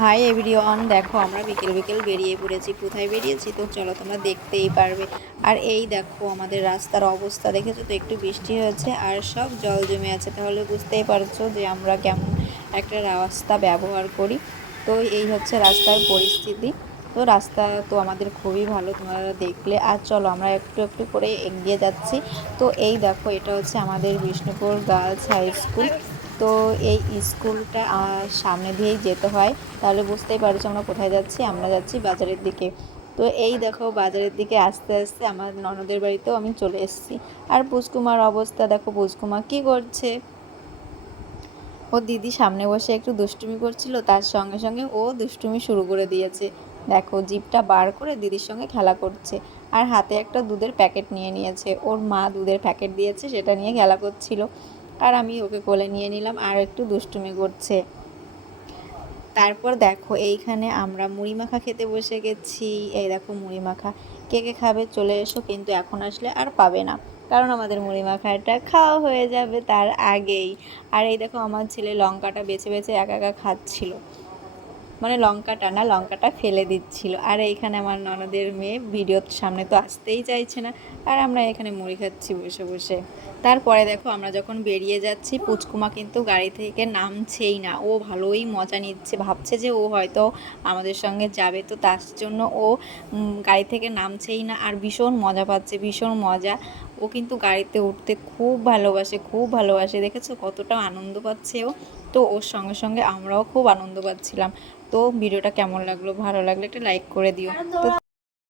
Hi everyone, দেখো আমরা বিকেল বিকেল বেরিয়ে পড়েছি। কোথায় বেরিয়েছি তো চলো তোমরা দেখতেই পারবে। আর এই দেখো আমাদের রাস্তার অবস্থা দেখেছো তো, একটু বৃষ্টি হয়েছে আর সব জল জমে আছে, তাহলে বুঝতেই পারছো যে আমরা কেমন একটা রাস্তা ব্যবহার করি। তো এই হচ্ছে রাস্তার পরিস্থিতি। তো রাস্তা তো আমাদের খুবই ভালো, তোমরা দেখলে। আর চলো আমরা একটু একটু করে এগিয়ে যাচ্ছি। তো এই দেখো এটা হচ্ছে আমাদের বিষ্ণুপুর গার্লস হাই স্কুল। তো এই স্কুলটা সামনে দিয়েই যেতে হয়। তাহলে বুঝতেই পারছো আমরা কোথায় যাচ্ছি। আমরা যাচ্ছি বাজারের দিকে। তো এই দেখো বাজারের দিকে আস্তে আস্তে আমার ননদের বাড়িতেও আমি চলে এসেছি। আর পুচকুমার অবস্থা দেখো, পুচকুমা কি করছে। ও দিদি সামনে বসে একটু দুষ্টুমি করছিল, তার সঙ্গে সঙ্গে ও দুষ্টুমি শুরু করে দিয়েছে। দেখো জিভটা বার করে দিদির সঙ্গে খেলা করছে। আর হাতে একটা দুধের প্যাকেট নিয়ে নিয়েছে, ওর মা দুধের প্যাকেট দিয়েছে, সেটা নিয়ে খেলা করছিল। আর আমি ওকে কোলে নিয়ে নিলাম আর একটু দুষ্টুমি করছে। তারপর দেখো এইখানে আমরা মুড়ি মাখা খেতে বসে গেছি। এই দেখো মুড়ি মাখা, কে কে খাবে চলে এসো, কিন্তু এখন আসলে আর পাবে না, কারণ আমাদের মুড়ি মাখাটা খাওয়া হয়ে যাবে তার আগেই। আর এই দেখো আমার ছেলে লঙ্কাটা বেছে বেছে একা একা খাচ্ছিল, মানে লঙ্কাটা না, লঙ্কাটা ফেলে দিচ্ছিল। আর এইখানে আমার ননদের মেয়ে ভিডিওর সামনে তো আসতেই চাইছে না। আর আমরা এখানে মুড়ি খাচ্ছি বসে বসে। তারপরে দেখো আমরা যখন বেরিয়ে যাচ্ছি, পুচকুমা কিন্তু গাড়ি থেকে নামছেই না। ও ভালোই মজা নিচ্ছে, ভাবছে যে ও হয়তো আমাদের সঙ্গে যাবে, তো তার জন্য ও গাড়ি থেকে নামছেই না। আর ভীষণ মজা পাচ্ছে, ভীষণ মজা। ও কিন্তু গাড়িতে উঠতে খুব ভালোবাসে, খুব ভালোবাসে, দেখেছো কতটা আনন্দ পাচ্ছে ও। তো ওর সঙ্গে সঙ্গে আমরাও খুব আনন্দ পাচ্ছিলাম। তো ভিডিওটা কেমন লাগলো, ভালো লাগলে একটা লাইক করে দিও। তো